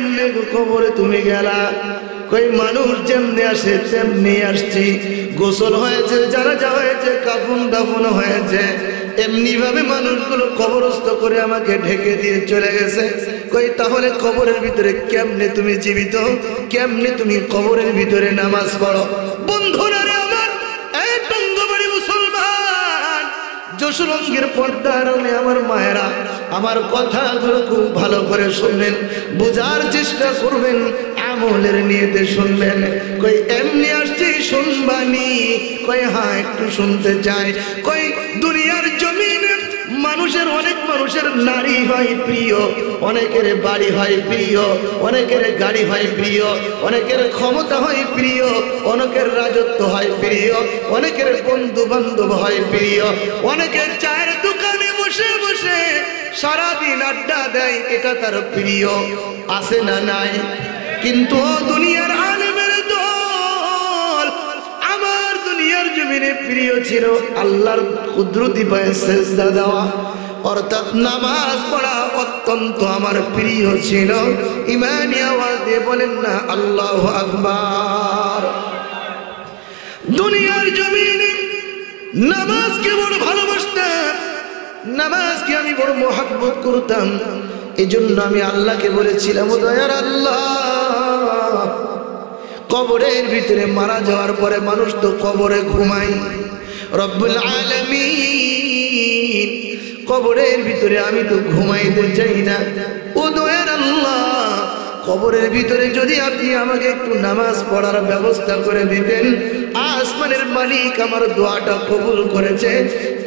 কেমনে কবরে তুমি গেলা? কই মানুষ যেমনি আসে তেমনি আসছি, গোসল হয়েছে, জানাজা হয়েছে, কাফন দাফন হয়েছে, এমনি ভাবে মানুষগুলো কবরস্থ করে আমাকে ঢেকে দিয়ে চলে গেছে। কই তাহলে কবরের ভিতরে কেমনে তুমি জীবিত? কেমনে তুমি কবরের ভিতরে নামাজ পড়ো? বন্ধুরা রে আমার, এই টঙ্গবাড়ি মুসলমান, যশোরঙ্গের পর্দার আড়ালে আমার মায়েরা, আমার কথাগুলো খুব ভালো করে শুনবেন, বোঝার চেষ্টা করবেন, আমলের নিয়তে শুনবেন। কই এমনি আসছি শুনবানি? কই হ্যাঁ একটু শুনতে চাই। কই দুনিয়ার জমিনে মানুষের, অনেক মানুষের নারী হয় প্রিয়, অনেকের বাড়ি হয় প্রিয়, অনেকের গাড়ি হয় প্রিয়, অনেকের ক্ষমতা হয় প্রিয়, অনেকের রাজত্ব হয় প্রিয়, অনেকের বন্ধু বান্ধব হয় প্রিয়, অনেকের চায়ের দোকানে বসে বসে সারাদিন আড্ডা দেয়, এটা তার প্রিয়। আছে না নাই? কিন্তু দুনিয়ার আলেমের দল আমার দুনিয়ার জমিনে প্রিয় ছিল আল্লাহর কুদরতি পায়ে সেজদা দেওয়া, অর্থাৎ নামাজ পড়া অত্যন্ত আমার প্রিয় ছিল। ইমানি আওয়াজ দিয়ে বলেন না আল্লাহু আকবার। দুনিয়ার জমিনে নামাজকে বড় ভালোবাসতাম, নামাজকে আমি বড় মহব্বত করতাম। এই জন্য আমি আল্লাহকে বলেছিলাম, ও দয়ার আল্লাহ, কবরের ভিতরে মারা যাওয়ার পরে মানুষ তো কবরে ঘুমায়, রব্বুল আলামিন কবরের ভিতরে আমি তো ঘুমাইতে চাই না। ও দয়ার আল্লাহ, কবরের ভিতরে যদি আপনি আমাকে একটু নামাজ পড়ার ব্যবস্থা করে দিতেন, আসমানের মালিক আমার দোয়াটা কবুল করেছে,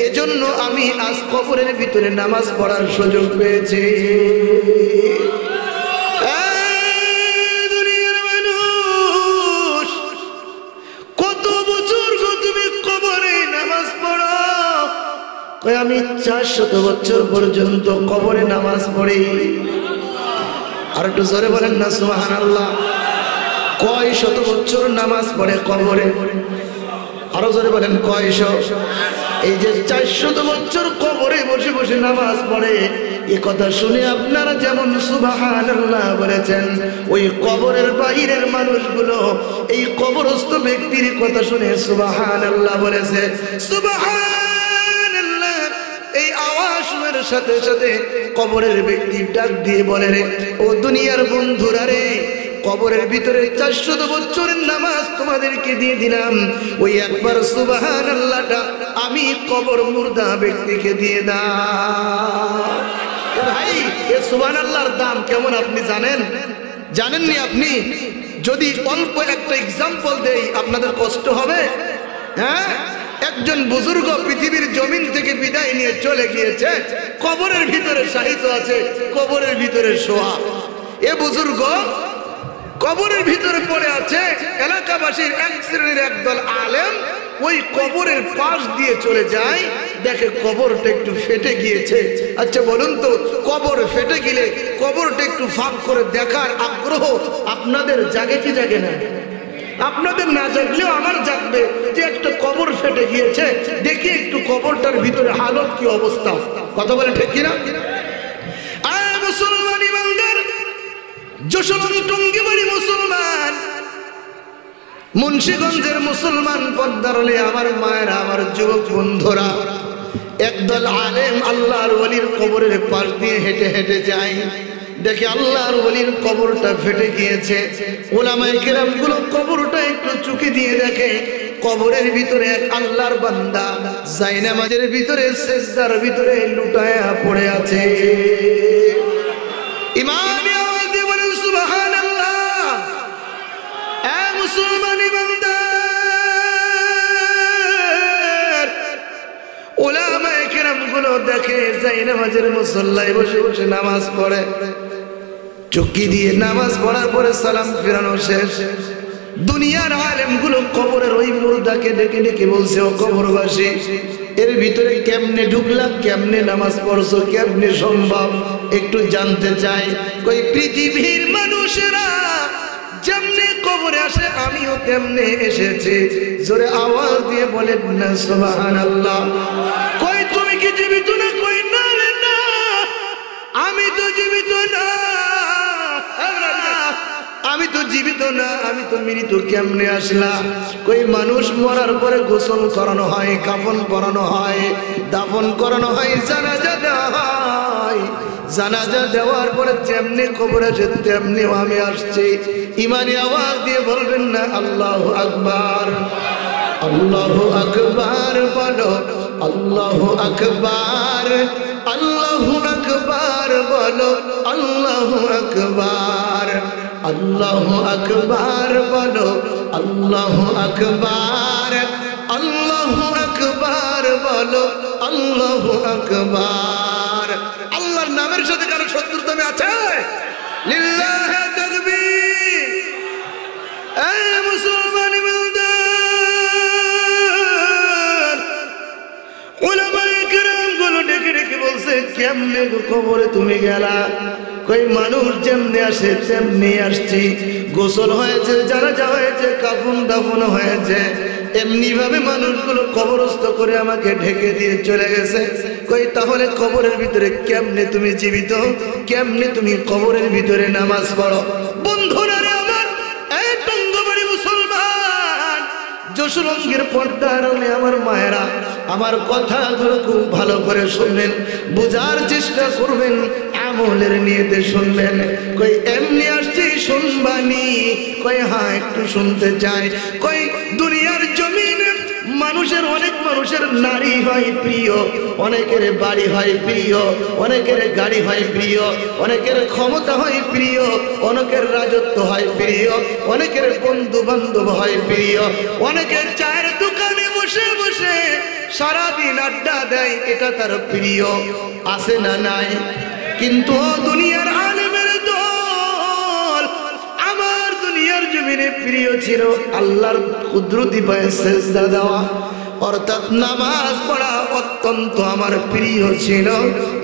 এজন্য আমি আজ কবরের ভিতরে নামাজ পড়ার সুযোগ পেয়েছি। দুনিয়ার মানুষ, কত বছর তুমি কবরে নামাজ পড়ো? আমি 400 বছর পর্যন্ত কবরে নামাজ পড়ি। আর একটু জোরে বলেন না সুবহানাল্লাহ। কয় শত বছর নামাজ পড়ে কবরে? আরো জোরে বলেন কয়শো? এই যে 400 বছর কবরে বসে বসে নামাজ পড়ে, এই কথা শুনে আপনারা যেমন সুবহানাল্লাহ বলেছেন, ওই কবরের বাইরের মানুষগুলো এই কবরস্থ ব্যক্তির কথা শুনে সুবহানাল্লাহ বলেছে। সুবহানাল্লাহ এই আওয়াজের সাথে সাথে কবরের ব্যক্তি ডাক দিয়ে বলে, রে ও দুনিয়ার বন্ধুরা রে, কবরের ভিতরে 400 বছরের নামাজ তোমাদেরকে দিয়ে দিলাম, ওই একবার সুবহানাল্লাহটা আমি কবর মুর্দা ব্যক্তিকে দিয়ে দাও। ভাই, এই সুবহানাল্লাহর দাম কেমন আপনি জানেন? জানেননি আপনি? যদি অল্প একটা এক্সাম্পল দেই আপনাদের কষ্ট হবে। হ্যাঁ, একজন বুজুর্গ পৃথিবীর জমিন থেকে বিদায় নিয়ে চলে গিয়েছে, কবরের ভিতরে শায়িত আছে, কবরের ভিতরে শোয়া। এ বুজুর্গ কবরের ভিতরে পড়ে আছে, এলাকাবাসীর এক শ্রেণীর একদল আলেম ওই কবরের পাশ দিয়ে চলে যায়, দেখে কবরটা একটু ফেটে গিয়েছে। আচ্ছা বলুন তো, কবর ফেটে গেলে কবরটা একটু ফাঁক করে দেখার আগ্রহ আপনাদের জাগে কি জাগে না? আপনাদের না জাগলেও আমার জাগবে যে একটা কবর ফেটে গিয়েছে, দেখি একটু কবরটার ভিতরে হালত কি অবস্থা। কথা বলে ঠিক কিনা? মুসলমান ইমানদার, যশোর টঙ্গিবাড়ি মুসলমান, মুন্সিগঞ্জের মুসলমান, পদ্মারলে আমার মায়েরা, আমার যুবক বন্ধুরা, একদল আলেম আল্লাহর ওলির কবরের পাশ দিয়ে হেঁটে হেঁটে যায়, দেখে আল্লাহর ওলির কবরটা ফেটে গিয়েছে। উলামায়ে কেরামগুলো কবরটা একটু চুকি দিয়ে দেখে কবরের ভিতরে এক আল্লাহর বান্দা জায়নামাজের ভিতরে সেজদার ভিতরে লুটায়া পড়ে আছে। ইমাম আওয়াজ দিয়ে বলেন সুবহানাল্লাহ। এ মুসলমান ইমানদার, উলামায়ে কেরামগুলো দেখে জায়নামাজের মুসল্লায় বসে বসে নামাজ পড়ে, চুকি দিয়ে নামাজ পড়ার পরে সালাম ফিরানো শেষ। দুনিয়ার আলেমগুলো কবরের ওই মুর্দাকে ডেকে ডেকে বলছে, ও কবরবাসী, এর ভিতরে কেমনে ঢুকলাম, কেমনে নামাজ পড়ছো, কেমনে সম্ভব একটু জানতে চাই। কই পৃথিবীর মানুষেরা যেমনে কবরে আসে আমিও তেমনে এসেছি। জোরে আওয়াজ দিয়ে বলেন না সুবহানাল্লাহ। কই তুমি কি জীবিত না? কই না রে না, আমি তো জীবিত না। আমি তো জীবিত না, আমি তো মৃত, কেমনে আসলাম? কই মানুষ মরার পরে গোসল করানো হয়, কাফন পরানো হয়, দাফন করানো হয়, জানাজা দেওয়া হয়। জানাজা দেওয়ার পরে যেমনি খবর আসে তেমনি আমি আসছি। ইমানি আওয়াজ দিয়ে বলবেন না আল্লাহু আকবার, আল্লাহু আকবার বলো, আল্লাহু আকবার, আল্লাহু আকবার বলো, আল্লাহু আকবার, আল্লাহু আকবার বলো, আল্লাহু আকবার, আল্লাহু আকবার বলো, আল্লাহু আকবার। আল্লাহর নামের সাথে কারো শত্রুতা আছে? লিল্লাহি তাকবীর। এই মুসলমান ইমানদার, উলামায়ে কেরাম গুলো ডেকে ডেকে বলছে, কেমনে কবরে তুমি গেলা? কই মানুষ যেমনি আসে তেমনি আসছি। গোসল হয়েছে, জানাজা হয়েছে, কাফন দাফন হয়েছে, এমনি ভাবে মানুষগুলো কবরস্থ করে আমাকে ঢেকে দিয়ে চলে গেছে। কই তাহলে কবরের ভিতরে কেমনে তুমি জীবিত? কেমনে তুমি কবরের ভিতরে নামাজ পড়ো? বন্ধুরা রে আমার, এই টঙ্গবাড়ি মুসলমান, যশোরঙ্গের পর্দার আড়ালে আমার মায়েরা, আমার কথাগুলো খুব ভালো করে শুনবেন, বোঝার চেষ্টা করবেন, আমলের নিয়তে শুনবেন। কই এমনি আসছি শুনবানি? কই হ্যাঁ একটু শুনতে চাই। কই দুনিয়ার জমিনে মানুষের, অনেক মানুষের নারী হয় প্রিয়, অনেকের বাড়ি হয় প্রিয়, অনেকের গাড়ি হয় প্রিয়, অনেকের ক্ষমতা হয় প্রিয়, অনেকের রাজত্ব হয় প্রিয়, অনেকের বন্ধু বান্ধব হয় প্রিয়, অনেকের চায়ের দোকানে বসে বসে সারাদিন আড্ডা দেয়, এটা তার প্রিয়। আছে না নাই? কিন্তু দুনিয়ার আলেমের দল আমার দুনিয়ার জমিনে প্রিয় ছিল আল্লাহর কুদরতি পায়ে সেজদা দেওয়া, অর্থাৎ নামাজ পড়া অত্যন্ত আমার প্রিয় ছিল।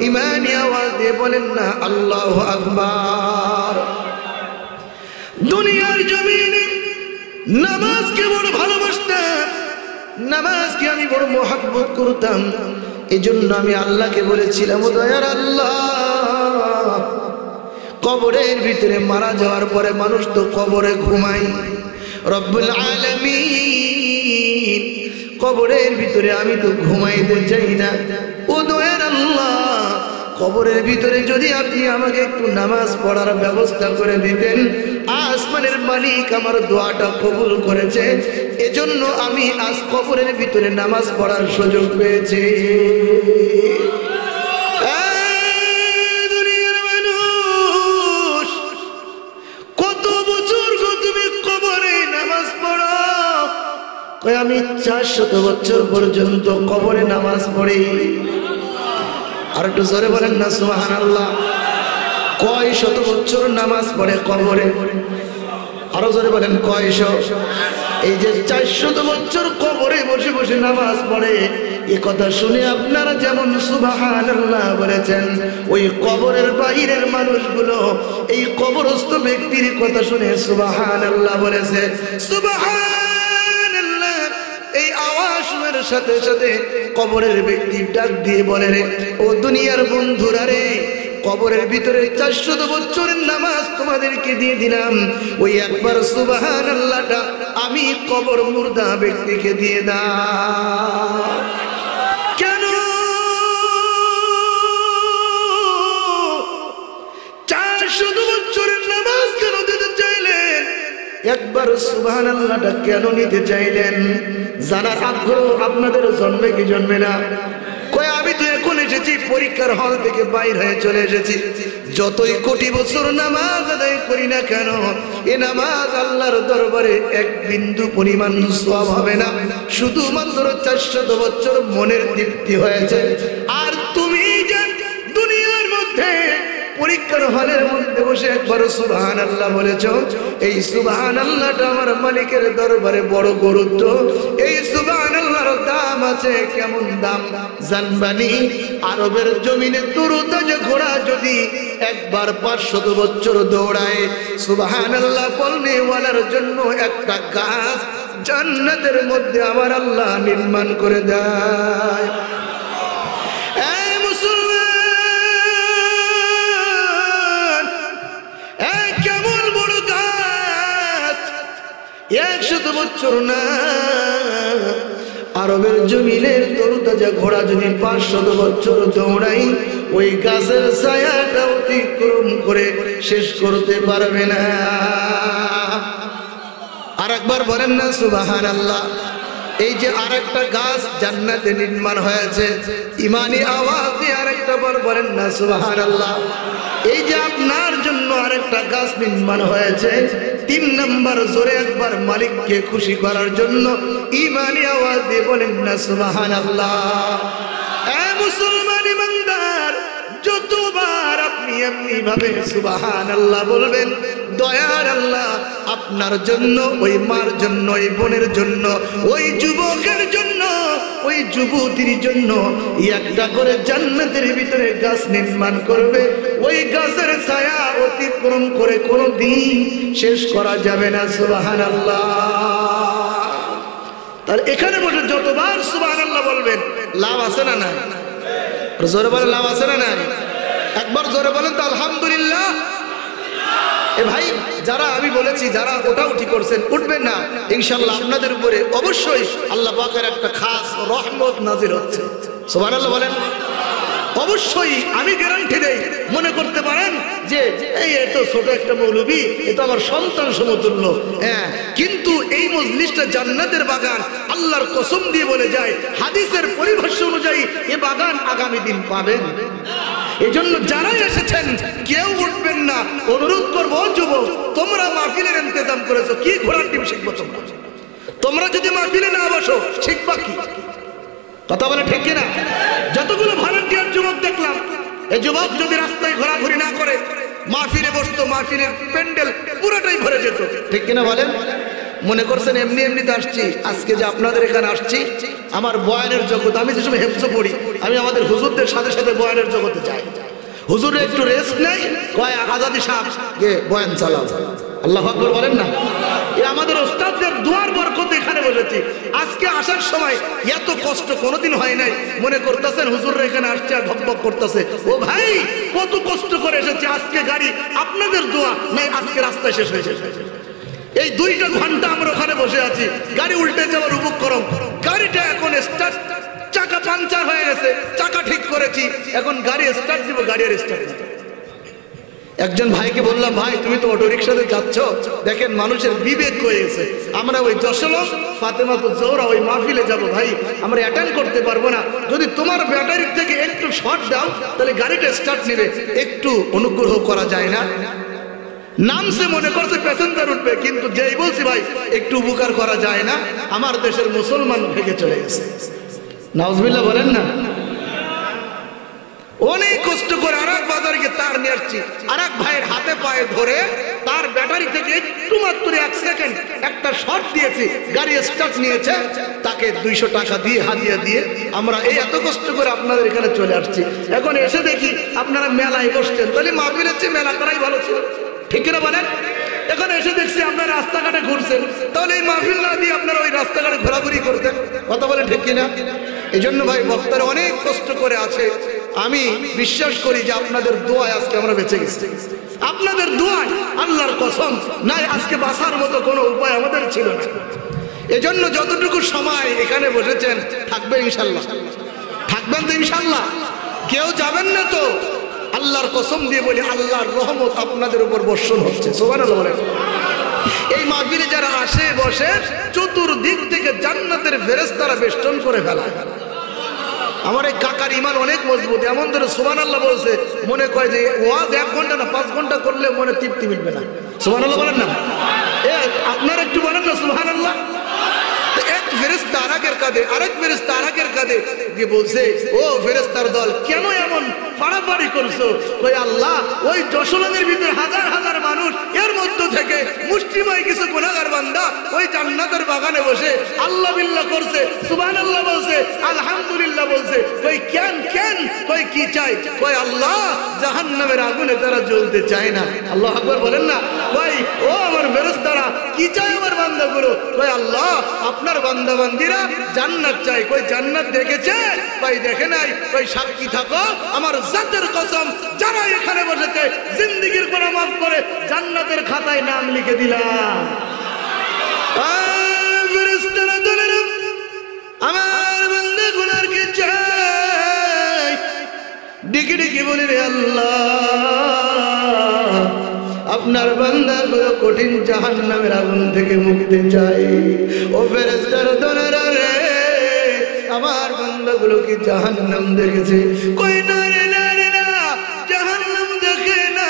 ইমানি আওয়াজ দিয়ে বলেন না আল্লাহু আকবার। দুনিয়ার জমিনে নামাজকে বড় ভালোবাসতাম, নামাজকে আমি বড় মোহাব্বত করতাম। এই জন্য আমি আল্লাহকে বলেছিলাম, ও দয়ার আল্লাহ, কবরের ভিতরে মারা যাওয়ার পরে মানুষ তো কবরে ঘুমায়, রব্বুল আলামিন কবরের ভিতরে আমি তো ঘুমাইতে চাই না। ও দয়ার আল্লাহ, কবরের ভিতরে যদি আপনি আমাকে একটু নামাজ পড়ার ব্যবস্থা করে দিতেন। আসমানের মালিক আমার দোয়াটা কবুল করেছে, এজন্য আমি আজ কবরের ভিতরে নামাজ পড়ার সুযোগ পেয়েছি। দুনিয়ার মানুষ, কত বছর তুমি কবরে নামাজ পড়ো? কই আমি 400 বছর পর্যন্ত কবরে নামাজ পড়ি। আর একটু জোরে বলেন না সুবহানাল্লাহ। কয় শত বছর নামাজ পড়ে কবরে? আরো জোরে বলেন কয়শো? এই যে 400 বছর কবরে বসে বসে নামাজ পড়ে, এই কথা শুনে আপনারা যেমন সুবহানাল্লাহ বলেছেন, ওই কবরের বাইরের মানুষগুলো এই কবরস্থ ব্যক্তির কথা শুনে সুবহানাল্লাহ বলেছে। সুবহানাল্লাহ এই আওয়াজের সাথে সাথে কবরের ব্যক্তি ডাক দিয়ে বলে, রে ও দুনিয়ার বন্ধুরা রে, কবরের ভিতরে 400 বছরের নামাজ তোমাদেরকে দিয়ে দিলাম, ওই একবার সুবহানাল্লাহটা আমি কবর মুর্দা ব্যক্তিকে দিয়ে দাও। কেন 400 বছরের নামাজ কেন দিতে চাইলেন? একবার সুবহানাল্লাহটা কেন নিতে চাইলেন? জানার আগ্রহ আপনাদের জন্মে কি জন্মে না? কই আমি তো এখন এসেছি, পরীক্ষার হল থেকে বাইর হয়ে চলে এসেছি। যতই কোটি বছর নামাজ আদায় করি না কেন, এ নামাজ আল্লাহর দরবারে এক বিন্দু পরিমাণ সওয়াব হবে না। শুধুমাত্র 400 বছর মনের তৃপ্তি হয়েছে। আর তুমি যে দুনিয়ার মধ্যে পরীক্ষার হলের মধ্যে বসে একবার সুবহানাল্লাহ বলেছো, এই সুবহানাল্লাহটা আমার মালিকের দরবারে বড় গুরুত্ব। এই সুবহানাল্লাহর দাম আছে, কেমন দাম জানবানি? আরবের জমিনে তরুতাজা ঘোড়া যদি একবার 500 বছর দৌড়ায়, সুবহানাল্লাহ বলনেওয়ালার জন্য একটা গাছ জান্নাতের মধ্যে আমার আল্লাহ নির্মাণ করে দেয়। কেমন বড় গাছ 100 বছর না, আরবের জমিনের তরুতাজা ঘোড়া যদি 500 বছর দৌড়াই ওই গাছের ছায়াটা অতিক্রম করে শেষ করতে পারবে না। আর একবার বলেন না সুবহানাল্লাহ। এই যে আরেকটা গাছ জান্নাতে নির্মাণ হয়েছে, ইমানি আওয়াজ দিয়ে আরেকটা বার বলেন না সুবহানাল্লাহ। এই যে আপনার জন্য আরেকটা গাছ নির্মাণ হয়েছে, 3 নাম্বার জোরে একবার মালিককে খুশি করার জন্য ইমানি আওয়াজ দিয়ে বলেন না সুবহানাল্লাহ। এ মুসলমান ইমানদার, যতবার আপনি এমনি ভাবে সুবহানাল্লাহ বলবেন, দয়ার আল্লাহ আপনার জন্য, ওই মার জন্য, ওই বোনের জন্য, ওই যুবকের জন্য, ওই যুবতীর জন্য একটা করে জান্নাতের ভিতরে গাছ নির্মাণ করবে। ওই গাছের ছায়া অতিক্রম করে কোনোদিন শেষ করা যাবে না। সুবহানাল্লাহ। তাহলে এখানে বসে যতবার সুবহানাল্লাহ বলবেন লাভ আছে না নাই? জোরে বলেন লাভ আছে না নাই? একবার জোরে বলেন তো আলহামদুলিল্লাহ। এ ভাই, যারা আমি বলেছি যারা ওটা উঠি করছেন, উঠবেন না ইনশাআল্লাহ, আপনাদের উপরে অবশ্যই আল্লাহ পাকের একটা খাস রহমত নাজিল হচ্ছে। সুবহানাল্লাহ বলেন। অবশ্যই আমি গ্যারান্টি দেই। মনে করতে পারেন যে এই এত ছোট একটা মৌলবী, এ তো আমার সন্তান সমতুল্য, হ্যাঁ, কিন্তু এই মজলিসটা জান্নাতের বাগান। আল্লাহর কসম দিয়ে বলে যায়, হাদিসের পরিভাষা অনুযায়ী এ বাগান আগামী দিন পাবেন। এজন্য যারা এসেছেন কেউ উঠবেন না। অনুরোধ করবো যুবক, তোমরা মাহফিলের ইন্তজাম করেছো, কি ঘোড়ার টিম শিখবো তোমরা? তোমরা যদি মাহফিলে না বসো শিখবা কি? কথা বলে ঠিক কিনা? যতগুলো ভলান্টিয়ার যুবক দেখলাম, এই যুবক যদি রাস্তায় ঘোরাঘুরি না করে মাহফিলে বসতো, মাহফিলের প্যান্ডেল পুরোটাই ভরে যেত। ঠিক কিনা বলেন? মনে করছেন এমনি এমনিতে আসছি? আজকে যে আপনাদের এখানে আসছি, আমার বয়ানের জগৎ, আমি যে সময় হেফজ পড়ি, আমি আমাদের হুজুরদের সাথে সাথে বয়ানের জগতে যাই। হুজুরের একটু রেস্ট নেই, কয় আজাদি সাহেব গে বয়ান চালাও। আল্লাহু আকবার বলেন না। এই আমাদের ওস্তাদের দুয়ার বরকতে এখানে বসেছি। আজকে আসার সময় এত কষ্ট কোনোদিন হয় নাই। মনে করতেছেন হুজুররা এখানে আসছে আর ভক ভক করতেছে। ও ভাই, কত কষ্ট করে এসেছি। আজকে গাড়ি আপনাদের দোয়া নাই, আজকে রাস্তায় শেষ হয়েছে। এই 2টা ঘন্টা আমরা ওখানে বসে আছি, গাড়ি উল্টে যাওয়ার উপক্রম। গাড়িটা এখন স্টার্ট, চাকা পাঞ্চার হয়ে গেছে, চাকা ঠিক করেছি, এখন গাড়ি স্টার্ট দিব, গাড়ি আর স্টার্ট দিব। একজন ভাইকে বললাম, ভাই তুমি তো অটো রিক্সাতে যাচ্ছ, দেখেন মানুষের বিবেক হয়ে গেছে। আমরা ওই যশোলম ফাতেমাতু জোহরা ওই মাহফিলে যাব, ভাই আমরা অ্যাটেন্ড করতে পারবো না। যদি তোমার ব্যাটারি থেকে একটু শর্ট দাও তাহলে গাড়িটা স্টার্ট নেবে, একটু অনুগ্রহ করা যায় না? নামছে মনে করছে প্যাসেঞ্জার উঠবে, কিন্তু যেই বলছি ভাই একটু উপকার করা যায় না, আমার দেশের মুসলমান ভেঙে চলে গেছে। নাউজুবিল্লাহ বলেন না। অনেক কষ্ট করে আরেক বাজারকে তার নিয়ে আসছি, আরেক ভাইয়ের হাতে পায়ে ধরে তার ব্যাটারি থেকে একটু মাত্র 1 সেকেন্ড একটা শর্ট দিয়েছি, গাড়ি স্টার্ট নিয়েছে, তাকে 200 টাকা দিয়ে হাদিয়া দিয়ে আমরা এই এত কষ্ট করে আপনাদের এখানে চলে আসছি। এখন এসে দেখি আপনারা মেলায় বসছেন, তাহলে মাহফিলের চেয়ে মেলা করাই ভালো ছিল। ঠিক কিনা বলেন? এখন এসে দেখছি আপনারা রাস্তাঘাটে ঘুরছেন, তাহলে এই মাহফিল না দিয়ে আপনারা ওই রাস্তাঘাটে ঘোরাঘুরি করতেন। কথা বলেন ঠিক কিনা? এই জন্য ভাই বক্তারা অনেক কষ্ট করে আছে। আমি বিশ্বাস করি যে আপনাদের দোয়ায় আজকে আমরা বেঁচে গেছি। আপনাদের দোয়ায়, আল্লাহর কসম, নাই আজকে বাঁচার মতো কোনো উপায় আমাদের ছিল না। এজন্য যতটুকু সময় এখানে বসেছেন থাকবে ইনশাল্লাহ, থাকবেন তো ইনশাল্লাহ? কেউ যাবেন না তো? আল্লাহর কসম দিয়ে বলি, আল্লাহর রহমত আপনাদের উপর বর্ষণ হচ্ছে। সুবহানাল্লাহ বলেন। এই মাহফিলে যারা আসে বসে, চতুর্দিক থেকে জান্নাতের ফেরেশতারা বেষ্টন করে ফেলায়। আমার এই কাকার ইমান অনেক মজবুত, এমন ধরে সুবহানাল্লাহ বলছে মনে কয় যে ওয়াজ 1 ঘন্টা না 5 ঘন্টা করলে মনে তৃপ্তি মিটবে না। সুবহানাল্লাহ বলেন না। আপনারা একটু বলেন না সুবহানাল্লাহ। এক ফেরেশতা আরেকের কাঁধে, আরেক ফেরেশতা আরেকের কাঁধে গিয়ে বলছে, ও ফেরেশতার দল কেন এমন পাড়াপাড়ি করছো? ওই আল্লাহ, ওই যশোলনের ভিতরে হাজার হাজার মানুষ, এর মধ্য থেকে মুষ্টিময় কিছু গুনাহগার বান্দা ওই জান্নাতের বাগানে বসে আল্লাহ বিল্লাহ করছে, সুবহানাল্লাহ বলছে, আলহামদুলিল্লাহ বলছে। কই কেন কেন? কই কি চাই? কই আল্লাহ জাহান্নামের আগুনে তারা জ্বলতে চায় না। আল্লাহু আকবার বলেন না। কই ও আমার ফেরেশতারা কি চায় আমার বান্দাগুলো? কই আল্লাহ আপনার বান্দা বান্দিরা জান্নাত চাই। কই জান্নাত দেখেছে? কই দেখে নাই। কই সাক্ষী থাকো আমার জাতের কসম, যারা এখানে বসেছে জিন্দেগীর গুনাহ মাফ করে জান্নাতের খাতায় নাম লিখে দিলাম। ফেরেশতারা দলেরা আমার বান্দাগুলোকে চাই, ডেকে ডেকে বলে রে আল্লাহ, আপনার বান্দাগুলো কঠিন জাহান্নামের আগুন থেকে মুক্তি চাই। ও ফেরেশতারা দলেরা রে, আমার বান্দাগুলো কি জাহান্নাম দেখেছে? কই না রে, না রে না, জাহান্নাম দেখে না।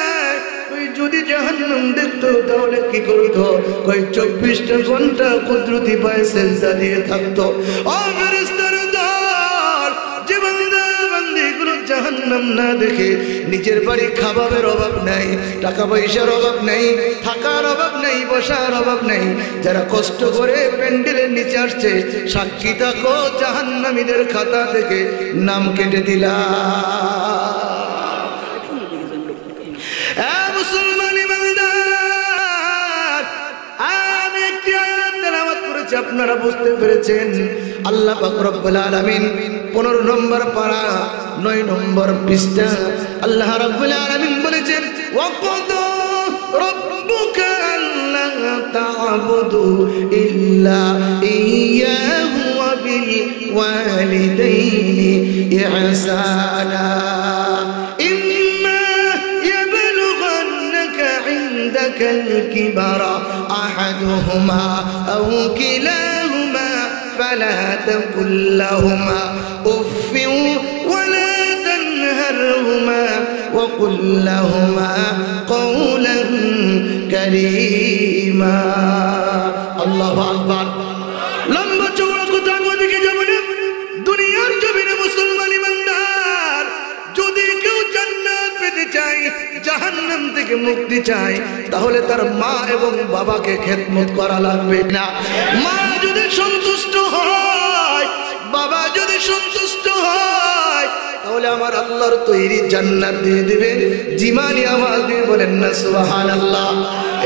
কই যদি জাহান্নাম দেখতো তাহলে কি করতো? কই 24টা ঘন্টা কুদরতি পায়ে সেজদা দিয়ে থাকতো। ও ফেরেশতারা দল, যে বান্দা বান্দিগুলো জাহান্নাম না দেখে নিজের বাড়ি খাবারের অভাব নাই, টাকা পয়সার অভাব নাই, থাকার অভাব নাই, বসার অভাব নাই, যারা কষ্ট করে প্যান্ডেলের নিচে আসছে, সাক্ষী থাকো জাহান্নামীদের খাতা থেকে নাম কেটে দিলাম। মুসলমান ইমানদার, আমি একটি আয়াত তেলাওয়াত করেছি, আপনারা বুঝতে পেরেছেন। আল্লাহ পাক রব্বুল আলামিন 15 নম্বর পারা 9 নম্বর পৃষ্ঠা আল্লাহ রাব্বুল আলামিন বলেছেন, ওয়াকাদা রাব্বুকা আল্লা তা'বুদু ইল্লা ইয়্যাহু ওয়া বিল ওয়ালিদাইনি ইহসানা ইম্মা ইয়াবলুগান্নাকা ইনদাকাল কিবারা আহাদুহুমা আও কিলাহুমা فلا تقل لهما أف ولا تنهرهما وقل لهما قولا كريما। الله أكبر। লম্বা চওড়া কথা ওদিকে যাব না। দুনিয়ার জমিনে মুসলমান ইমানদার যদি কেউ জান্নাত পেতে চায়, জাহান্নাম থেকে মুক্তি চায়, তাহলে তার মা এবং বাবাকে খেদমত করা লাগবে না। মা যদি সন্তুষ্ট হয়, বাবা যদি সন্তুষ্ট হয়, তাহলে আমার আল্লাহর তৈরি জান্নাত দিয়ে দিবে। জিমানি আওয়াজ দিয়ে বলেন না সুবহানাল্লাহ।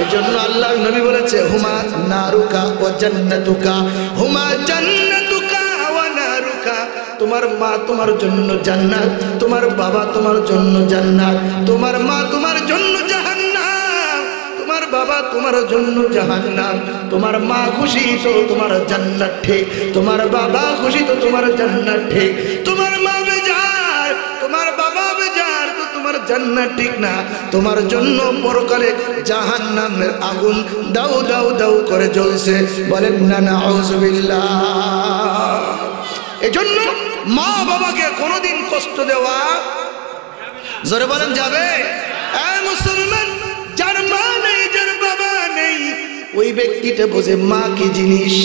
এজন্য আল্লাহর নবী বলেছে, হুমা নারুকা ওয়া জান্নাতুকা, হুমা জান্নাতুকা ওয়া নারুকা। তোমার মা তোমার জন্য জান্নাত, তোমার বাবা তোমার জন্য জান্নাত, তোমার মা তোমার জন্য জাহান্নাম, তোমার বাবা তোমার জন্য জাহান্নাম। তোমার মা খুশি তো তোমার জান্নাত ঠিক, তোমার বাবা খুশি তো তোমার জান্নাত ঠিক। তোমার মা বেজার, তোমার বাবা বেজার তো তোমার জান্নাত ঠিক না। তোমার জন্য পরকালে জাহান্নামের আগুন দাউ দাউ দাউ করে জ্বলছে। বলেন না নাউযুবিল্লাহ। এজন্য মা বাবাকে কোনোদিন কষ্ট দেওয়া জোরে বলেন যাবে? মুসলমান, যার মা নেই, যার বাবা নেই, ওই ব্যক্তিটা বোঝে মা কি জিনিস,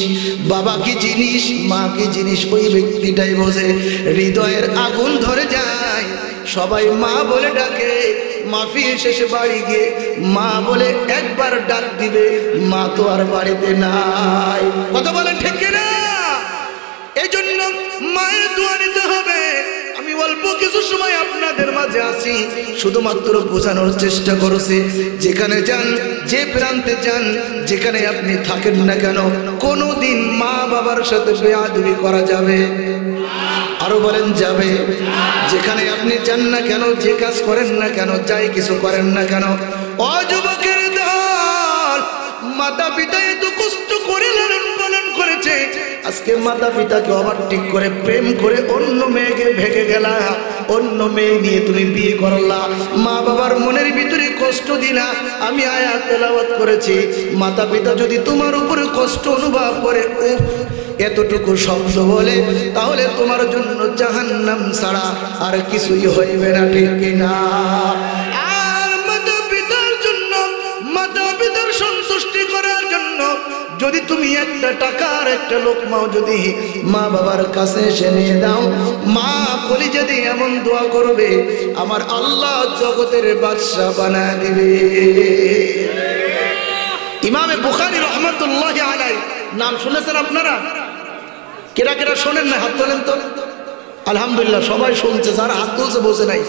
বাবা কি জিনিস, মা কি জিনিস, ওই ব্যক্তিটাই বোঝে। হৃদয়ের আগুন ধরে যায়, সবাই মা বলে ডাকে। মাহফিল শেষে বাড়ি গিয়ে মা বলে একবার ডাক দিবে, মা তো আর বাড়িতে নাই। কথা বলেন ঠিক কিনা? এই জন্য মায়ের দোয়া নিতে হবে। আমি অল্প কিছু সময় আপনাদের মাঝে আসি, শুধুমাত্র বোঝানোর চেষ্টা করছি, যেখানে যান, যে প্রান্তে যান, যেখানে আপনি থাকেন না কেন, কোনোদিন মা বাবার সাথে বেয়াদবি করা যাবে? আরো বলেন যাবে? যেখানে আপনি যান না কেন, যে কাজ করেন না কেন, যাই কিছু করেন না কেন, অযুবকের দল, মাতা পিতা এত কষ্ট করে লালন পালন করেছে, আজকে মাতা পিতাকে ওভারটেক করে প্রেম করে অন্য মেয়েকে ভেগে গেলা, অন্য মেয়ে নিয়ে তুমি বিয়ে করলা, মা বাবার মনের ভিতরে কষ্ট দিলা। আমি আয়াত তেলাওয়াত করেছি, মাতা পিতা যদি তোমার উপরে কষ্ট অনুভব করে, উফ এতটুকু শব্দ বলে, তাহলে তোমার জন্য জাহান্নাম ছাড়া আর কিছুই হইবে না, ঠিক কিনা? আর মাতা পিতার জন্য, মাতা পিতার সন্তুষ্টি করার জন্য যদি তুমি একটা টাকার একটা লোকমাও যদি মা বাবার কাছে এসে নিয়ে দাও, মা কলিজা দিয়ে এমন দোয়া করবে, আমার আল্লাহ জগতের বাদশা বানায় দিবে। ইমামে বুখারী রহমাতুল্লাহি আলাইহি নাম শুনেছেন আপনারা? কেরা কেরা শোনেন না? হাত তোলেন তো। আলহামদুলিল্লাহ, সবাই শুনছে, যারা হাত তুলছে বসে নাই।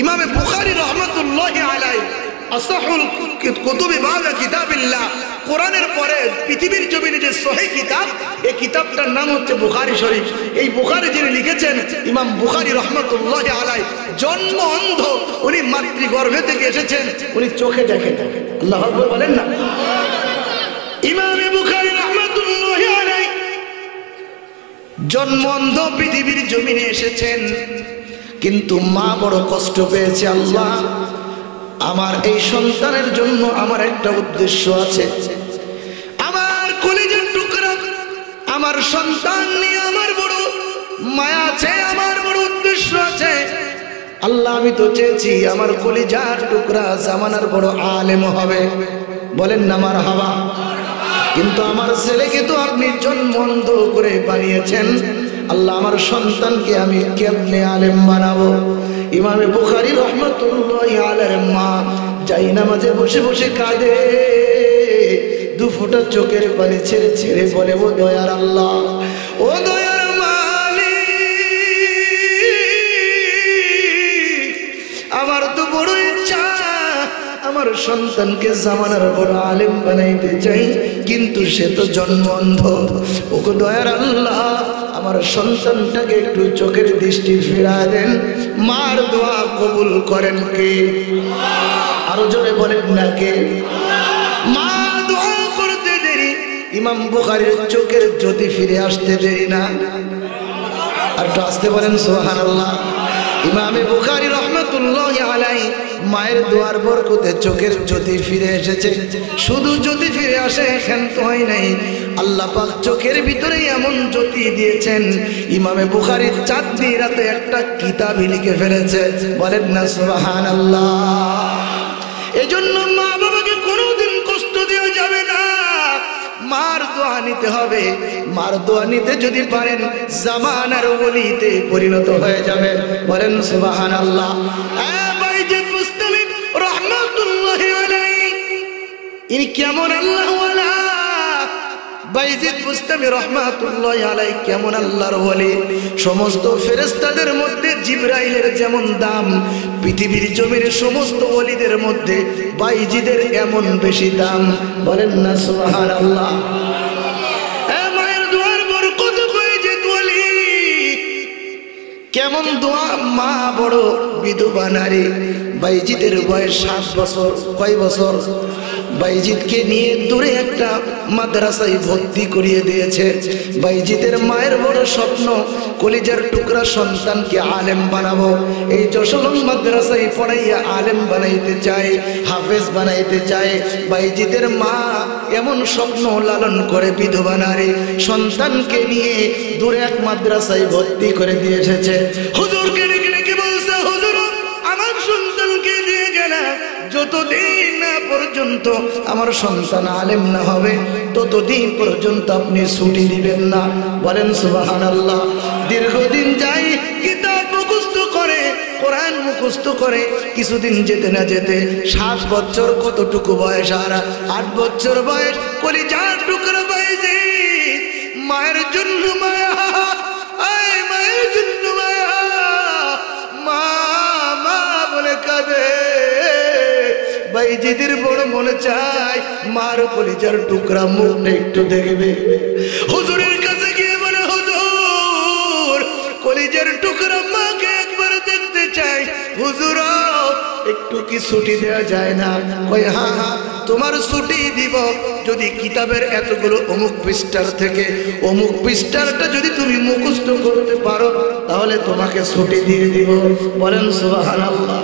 ইমামে বুখারী রহমাতুল্লাহি আলাইহি আসাহুল কুতুবি বা'দা কিতাবিল্লাহ, কোরআনের পরে পৃথিবীর জমিনে যে সহিহ কিতাব, এই কিতাবটার নাম হচ্ছে বুখারী শরীফ। এই বুখারী যিনি লিখেছেন, ইমাম বুখারী রহমাতুল্লাহি আলাইহি জন্ম অন্ধ, উনি মাতৃগর্ভে থেকে এসেছেন, উনি চোখে দেখেন। আল্লাহু আকবার বলেন না। ইমাম বুখারী রহমাতুল্লাহি জন্মন্ধ পৃথিবীর জমিনে এসেছেন, কিন্তু মা বড় কষ্ট পেয়েছে। আল্লাহ, আমার এই সন্তানের জন্য আমার একটা উদ্দেশ্য আছে, আমার কলিজার টুকরা আমার সন্তান নিয়ে আমার বড় মায়া আছে, আমার বড় উদ্দেশ্য আছে। আল্লাহ, আমি তো চেয়েছি আমার কলিজার টুকরা জামানার বড় আলেম হবে, বলেন না মারহাবা। কিন্তু আমার ছেলেকে তো আপনি জন্মন্ধ করে বানিয়েছেন। আল্লাহ, আমার সন্তানকে আমি কেমনে আলেম বানাবো? ইমামে বুখারী রাহমাতুল্লাহি আলাইহির মা যাই নামাজে বসে বসে কাঁদে, দু ফোঁটা চোখের পানি ছেড়ে ছেড়ে বলে, ও দয়ার আল্লাহ, ও দয়ার মালিক, আমার তো বড় ইচ্ছা আমার সন্তানকে জামানার বড় আলেম বানাইতে চাই, কিন্তু সে তো জন্ম অন্ধ। ও দয়ার আল্লাহ, আমার সন্তানটাকে একটু চোখের দৃষ্টি ফিরা দেন। মার দোয়া কবুল করেন কে? আরো জোরে বলেন না কে? মা দোয়া করতে দেরি, ইমাম বুখারীর চোখের জ্যোতি ফিরে আসতে দেরি না। আর একটু আসতে বলেন সুবহানাল্লাহ। ইমামে বুখারী রাহমাতুল্লাহি আলাইহি মায়ের দোয়ার বরকতে চোখের জ্যোতি ফিরে এসেছে। শুধু জ্যোতি ফিরে আসে ক্ষান্ত হয় নাই, আল্লাহ পাক চোখের ভিতরে এমন জ্যোতি দিয়েছেন, ইমামে বুখারী চাঁদনি রাতে একটা কিতাবই লিখে ফেলেছে, বলেন না সুবহানাল্লাহ। এজন্য মা বাবাকে কোনোদিন কষ্ট দেওয়া যাবে না, মার দোয়া নিতে হবে। মার দোয়া নিতে যদি পারেন, জামানার ওলিতে পরিণত হয়ে যাবে, বলেন সুবহানাল্লাহ। বাইজিদ বুস্তামি রাহমাতুল্লাহি আলাইহি, ইনি কেমন আল্লাহ ওয়ালা? বাইজিদ বুস্তামি রাহমাতুল্লাহি আলাইহি কেমন আল্লাহর ওলি? সমস্ত ফেরেশতাদের মধ্যে জিবরাইলের যেমন দাম, পৃথিবীর জমির সমস্ত ওলিদের মধ্যে বাইজিদের এমন বেশি দাম, বলেন না সুবহানাল্লাহ। মায়ের দোয়ার বরকত বাইজিদ ওলি। কেমন দোয়া, মা বড় বিধবা নারী। বাইজিদের বয়স 7 বছর। কয় বছর? বাইজিদকে নিয়ে দূরে একটা মাদ্রাসায় ভর্তি করিয়ে দিয়েছে। বাইজিদের মায়ের বড় স্বপ্ন, কলিজার টুকরা সন্তানকে আলেম বানাবো। এই যশোলং মাদ্রাসায় পড়াইয়া আলেম বানাইতে চায়, হাফেজ বানাইতে চায়। বাইজিদের মা এমন স্বপ্ন লালন করে বিধবা নারী সন্তানকে নিয়ে দূরে এক মাদ্রাসায় ভর্তি করে দিয়ে এসেছে। হুজুরকে ডেকে ডেকে বলছে, হুজুর আমার সন্তানকে দিয়ে গেলে যতদিন না পর্যন্ত আমার সন্তান আলেম না হবে ততদিন পর্যন্ত আপনি ছুটি দিবেন না, বলেন সুবহানাল্লাহ। দীর্ঘদিন যাই কিতাব মুখস্থ করে, কোরআন মুখস্থ করে, কিছুদিন যেতে না যেতে 7 বছর কতটুকু বয়স, আর 8 বছর বয়স, কলিজার টুকরা বাইজিদ মায়ের জন্য মায়া, মায়ের জন্য মায়া, মা মা বলে কাঁদে। বাইজিদের বড় মনে চায় মার কলিজার টুকরা মুখটা একটু দেখবে। হুজুরের কাছে গিয়ে বলে, হুজুর কলিজার টুকরা মাকে একবার দেখতে চাই, হুজুর একটু কি ছুটি দেওয়া যায় না? কই হ্যাঁ হ্যাঁ তোমার ছুটি দিব, যদি কিতাবের এতগুলো অমুক পৃষ্ঠার থেকে অমুক পৃষ্ঠারটা যদি তুমি মুখস্থ করতে পারো তাহলে তোমাকে ছুটি দিয়ে দিব, বলেন সুবহানাল্লাহ।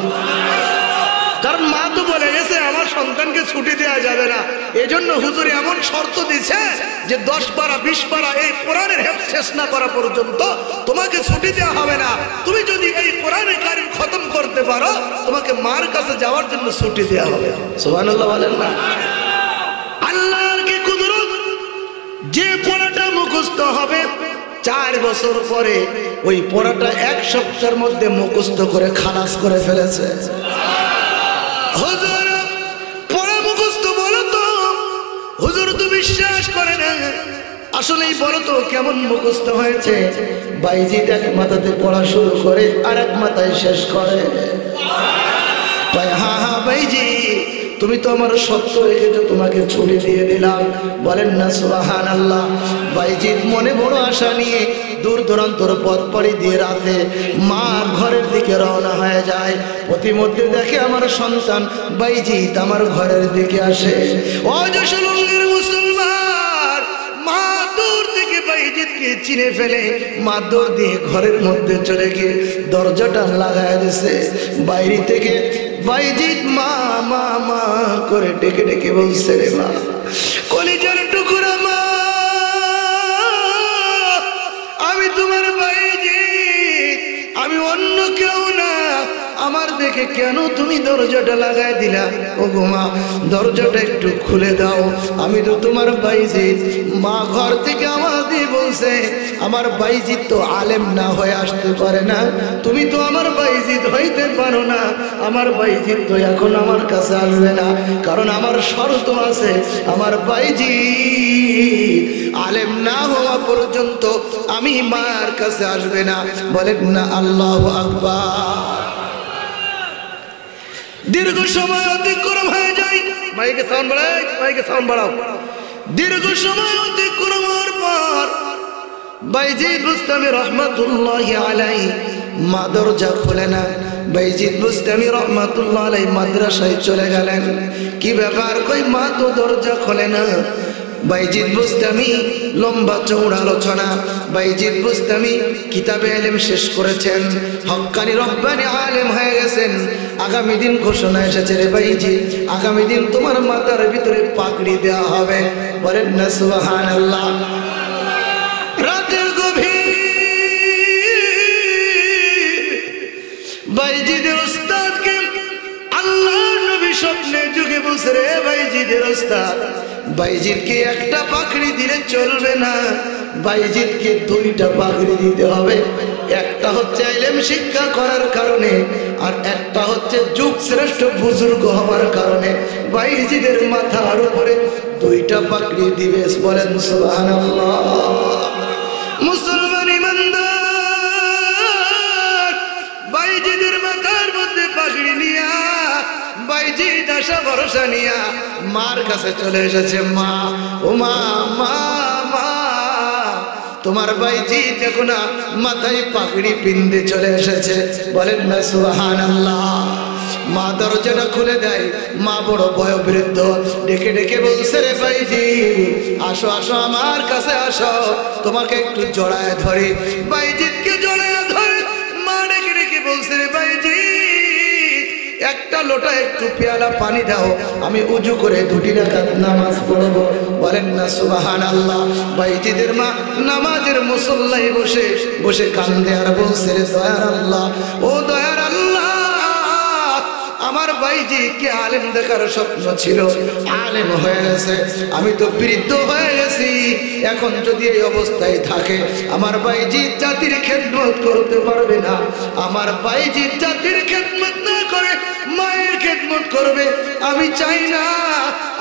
কারণ মা তো বলে গেছে আমার সন্তানকে ছুটি দেওয়া যাবে না, এজন্য হুজুর এমন শর্ত দিছে যে 10 পারা 20 পারা এই কোরআনের হেফজ শেষ না করা পর্যন্ত তোমাকে ছুটি দেওয়া হবে না। তুমি যদি এই কোরআনের কারিম খতম করতে পারো তোমাকে মার কাছে যাওয়ার জন্য ছুটি দেওয়া হবে, সুবহানাল্লাহ বলেন না। আল্লাহর কি কুদরত, যে পড়াটা মুখস্থ হবে 4 বছর পরে ওই পড়াটা 1 সপ্তাহের মধ্যে মুখস্থ করে খালাস করে ফেলেছে। হুজুর পড়া মুখস্থ বলো তো, হুজুর তো বিশ্বাস করে না, আসলেই বলো তো কেমন মুখস্থ হয়েছে? বাইজিদ এক মাথাতে পড়া শুরু করে আর এক মাথায় শেষ করে। হ্যাঁ হ্যাঁ বাইজি তুমি তো আমার সত্য রেখেছো, তোমাকে ছুটি দিয়ে দিলাম, বলেন না সুবহানাল্লাহ। বাইজিদ মনে বড় আশা নিয়ে দূর দূরান্তর পথ পাড়ি দিয়ে রাতে মার ঘরের দিকে রওনা হয়ে যায়। প্রতিমধ্যে দেখে আমার সন্তান বাইজিদ আমার ঘরের দিকে আসে। ও যশোলঙ্গের মুসলমান, মা দূর থেকে বাইজিদ বাইজিদকে চিনে ফেলে মা দৌড় দিয়ে ঘরের মধ্যে চলে গিয়ে দরজাটা লাগায় দিছে। বাইরে থেকে বাইজিদ মা মা মা করে ডেকে ডেকে বলছে, রে মা, কলিজার টুকরা মা, আমি তোমার বাইজিদ, আমি অন্য কেউ না। আমার দেখে কেন তুমি দরজাটা লাগাই দিলা? ও গো মা, দরজাটা একটু খুলে দাও, আমি তো তোমার বাইজিদ। মা ঘর থেকে আওয়াজ দিয়ে বলছে, আমার বাইজিদ তো আলেম না হয়ে আসতে পারে না, তুমি তো আমার বাইজিদ হইতে পারো না। আমার বাইজিদ তো এখন আমার কাছে আসবে না, কারণ আমার শর্ত আছে, আমার বাইজিদ আলেম না হওয়া পর্যন্ত আমি মার কাছে আসবে না। বলেন না আল্লাহু আকবার। দীর্ঘ সময় অতিক্রম হয়ে যায়, মাইকে সাউন্ড বাড়াও, মাইকে সাউন্ড বাড়াও। দীর্ঘ সময় অতিক্রম হওয়ার পর বাইজিদ বুস্তামি রহমাতুল্লাহি আলাইহি মা দরজা খুলে না। বাইজিদ বুস্তামি রহমাতুল্লাহি আলাইহি মাদ্রাসায় চলে গেলেন। কি ব্যাপার, কই মা তো দরজা খোলে না। বাইজিদ বুস্তামি লম্বা চৌড়া আলোচনা। বাইজিদ বুস্তামি কিতাবে ইলম শেষ করেছেন, হক্কানি রব্বানি আলেম হয়ে গেছেন। আগামী দিন ঘোষণা এসেছে, রে বাইজিদ, আগামী দিন তোমার মাথার ভিতরে পাগড়ি দেওয়া হবে। বলেন না সুবহানাল্লাহ। রাতের গভীর বাইজিদের উস্তাদকে আল্লাহর নবী স্বপ্নে যুগে বলছে, রে বাইজিদের উস্তাদ, বাইজিদকে একটা পাগড়ি দিলে চলবে না, বাইজিদকে দুইটা পাগড়ি দিতে হবে। একটা হচ্ছে ইলম শিক্ষা করার কারণে, আর একটা হচ্ছে যুগ শ্রেষ্ঠ বুজুর্গ হওয়ার কারণে। বাইজিদের মাথার উপরে দুইটা পাগড়ি দিবে। বলেন সুবহানাল্লাহ। মুসলমান ইমানদার বাইজিদের মাথার মধ্যে পাগড়ি নিয়া, বাইজিদ আশা ভরসা নিয়া মার কাছে চলে এসেছে। মা, ও মা, মা মা, তোমার বাইজিদ এখন মাথায় পাগড়ি পিন্দে চলে এসেছে। বলেন না সুবহানাল্লাহ। মা দরজাটা খুলে দেয়। মা বড় বয়োবৃদ্ধ, ডেকে ডেকে বলছে, রে বাইজিদ, আসো আসো, আমার কাছে আসো, তোমাকে একটু জড়ায় ধরি। বাইজিদকে জড়ায় ধরে মা ডেকে ডেকে বলছে, রে বাইজিদ, একটা লোটা একটু পেয়ালা পানি দাও, আমি উজু করে 2 রাকাত নামাজ পড়ব। বলেন না সুবহানাল্লাহ। বাইজিদের মা নামাজের মুসল্লায় বসে বসে কান্দে আর বলছে, রে দয়ার আল্লাহ, ও দয়ার আল্লাহ, আমার বাইজিকে আলেম দেখার স্বপ্ন ছিল, আলেম হয়ে গেছে, আমি তো বৃদ্ধ হয়ে গেছি। এখন যদি এই অবস্থায় থাকে, আমার বাইজিদ জাতির খেদমত করতে পারবে না। আমার বাইজিদ জাতির খেদমত না করে মায়ের খেদমত করবে। আমি চাই না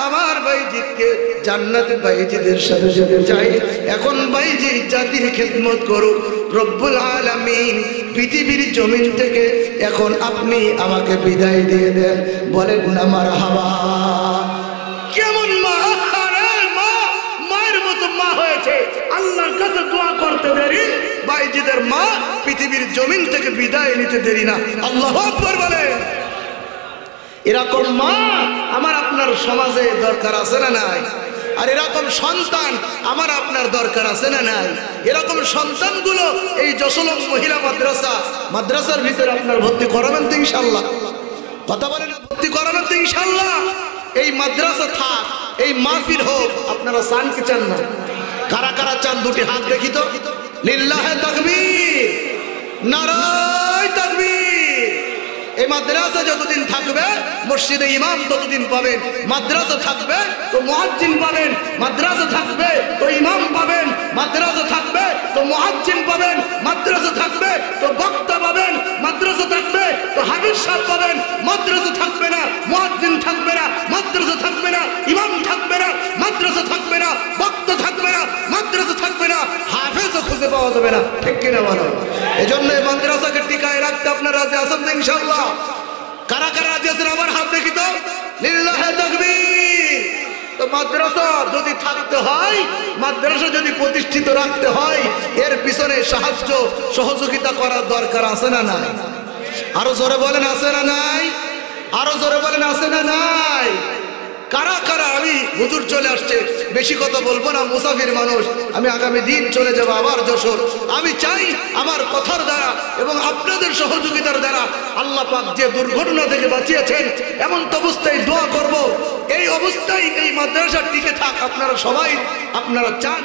আমার বাইজিদকে জান্নাতে বাইজিদের সাথে সাথে চাই। এখন বাইজিদ জাতির খেদমত করুক। রব্বুল আলামিন পৃথিবীর জমিন থেকে এখন আপনি আমাকে বিদায় দিয়ে দেন। বলেন না মারহাবা। কেমন মা, আরে মা, মায়ের মতো মা হয়েছে, আল্লাহর কাছে দোয়া করতে দেরি, বাইজিদের মা পৃথিবীর জমিন থেকে বিদায় নিতে দেরি না। আল্লাহু আকবার বলেন। এরকম মা আমার আপনার সমাজে দরকার আছে না নাই? আর এরকম সন্তান আমার আপনার দরকার আছে না নাই? এরকম সন্তানগুলো এই যশোলম মহিলা মাদ্রাসার ভিতরে আপনার ভর্তি করাবেন তো ইনশাআল্লাহ? কথা বলেন, ভর্তি করাবেন তো ইনশাআল্লাহ? এই মাদ্রাসা থাক, এই মাহফিল হোক, আপনারা চান কি চান না? কারা কারা চান? 2টি হাত দেখি তো। লিল্লাহে তাকবীর, নারায়ে তাকবীর। এই মাদ্রাসা যতদিন থাকবে, মসজিদে ইমাম ততদিন পাবেন। মাদ্রাসা থাকবে তো মুয়াজ্জিন পাবেন, মাদ্রাসা থাকবে তো ইমাম পাবেন, মাদ্রাসা থাকবে তো মুয়াজ্জিন পাবেন, মাদ্রাসা থাকবে তো বক্তা পাবেন, মাদ্রাসা থাকবে তো হাফেজ সাহেব পাবেন। মাদ্রাসা থাকবে না, মুয়াজ্জিন থাকবে না, মাদ্রাসা থাকবে না, ইমাম থাকবে না, মাদ্রাসা থাকবে না, বক্তা থাকবে না, মাদ্রাসা থাকবে না, হাফেজও খুঁজে পাওয়া যাবে না। ঠিক কিনা বলো? এজন্য এই মাদ্রাসাকে টিকায় রাখতে আপনারা রাজি আছেন তো ইনশাআল্লাহ? কারা কারা রাজি আছেন? আমার হাত দেখি তো। লিল্লাহে তাকবীর। তো মাদ্রাসা যদি থাকতে হয়, মাদ্রাসা যদি প্রতিষ্ঠিত রাখতে হয়, এর পিছনে সাহায্য সহযোগিতা করার দরকার আছে না নাই? আরো জোরে বলেন, আছে না নাই? আরো জোরে বলেন, আছে না নাই? কারা কারা, আমি হুজুর চলে আসছে, বেশি কথা বলবো না, মুসাফির মানুষ, আমি আগামী দিন চলে যাব আবার যশোর। আমি চাই আমার কথার দ্বারা এবং আপনাদের সহযোগিতার দ্বারা আল্লাহ পাক যে দুর্ঘটনা থেকে বাঁচিয়েছেন, এমন তো অবস্থায় দোয়া করব এই অবস্থায় এই মাদ্রাসা টিকে থাক। আপনারা সবাই আপনারা চান।